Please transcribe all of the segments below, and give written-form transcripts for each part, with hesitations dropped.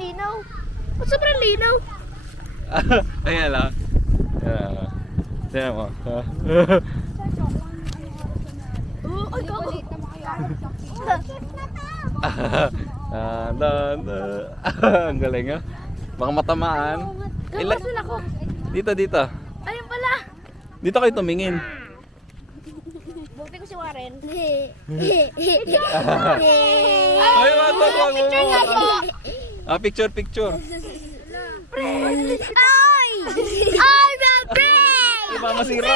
linaw. Sobrang linaw. Ayan lang. Tignan mo. Ay, gago. Ang galing ah. Baka matamaan. Gapasin ako. Dito. Ayun pala. Dito kayo tumingin. Buti ko si Warren. Ay, wag. Picture nga po. Picture. Ay! I'm a friend! Iba masira.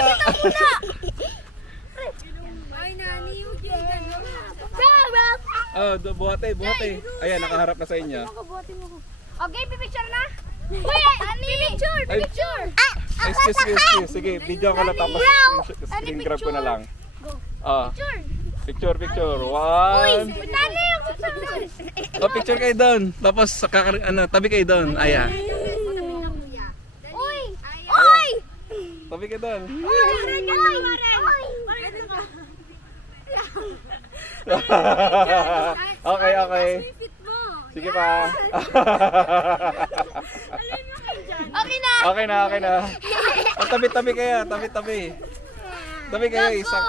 Ay, nani. Buhate. Ayan, nakaharap na sa inyo. Okay, pipicture na. Uy, pipicture. Ay, excuse. Sige, video ko lang tapos screen grab ko na lang. Picture. One. Nani yung Picture kayo doon. Tapos tabi kayo doon. Ayan. Uy! Tabi kayo doon. Okay. Sige pa. Okay na. Okay na. Tabi kayo. Tabi kayo isa.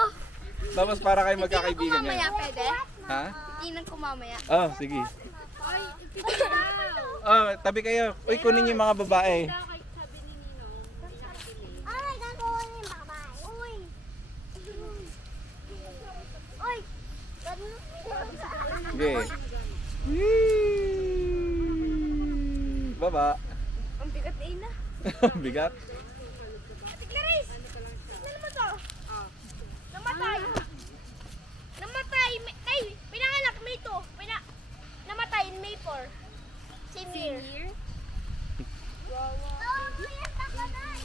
Tapos para kayo magkakaibigan Mamaya niya. pwede? Ha? Inan ko mamaya. Sige. Tabi kayo. Uy, kunin niyo yung mga babae. Ay, gagawin yung babae. Uy! Sige. Baba. Ang bigat na ina. Bigat. Clarice! Tignan mo to. Namatay. Ay, pinanganak May 2. Namatay in May 4. Same year.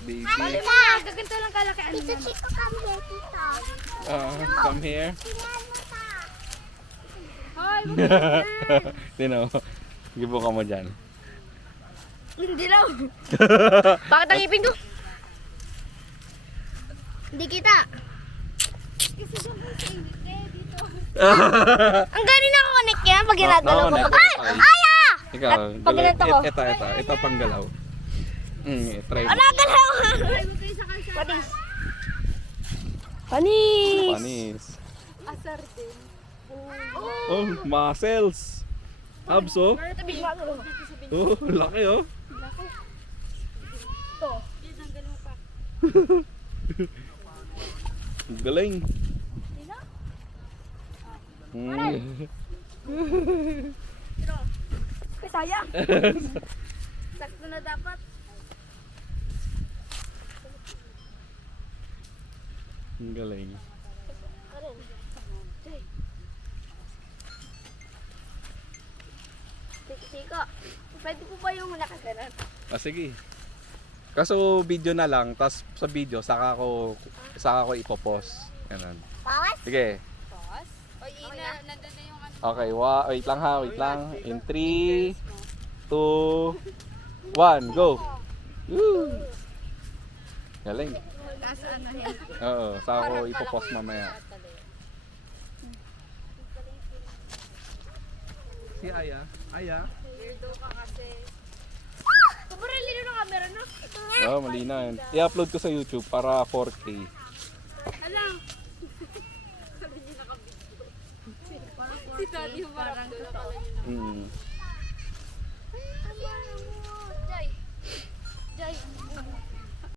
Baby. Gaganto lang kalaki. Tito Chico, come here, tito. Come here. Hoy, Tino. Gibo ka mo dyan. hindi lang. Bakit ang ipin ko? Hindi kita. Ang galing na connect yan pag ginagalaw ko. Na-connect. Ay! Aya! Ikaw, Pag ganito ko. Ito panggalaw. Try mo. Nagalaw! Panis. Panis! Panis. Oh, muscles. Abs oh. Tabi siya ako. Oh, laki oh. Ito. Galing. Sayang. Sakto na dapat. Ang galing. Siko, pwede po ba yung nakaganan? Sige. Kaso video na lang, tas sa video saka ko ipopost. Ganun. Pawas? Sige. O ina, nandun na yung ano. Okay, wait lang. In 3, 2, 1, go. Woo! Galing. Kaso ano yan? Oo, saka ko ipopost mamaya. Si Aya. Weirdo ka kasi. Sobrang lino ng camera, no? Oo, malinaw yan. I-upload ko sa YouTube para 4K. Hala! Si Daddy yung parang totoo.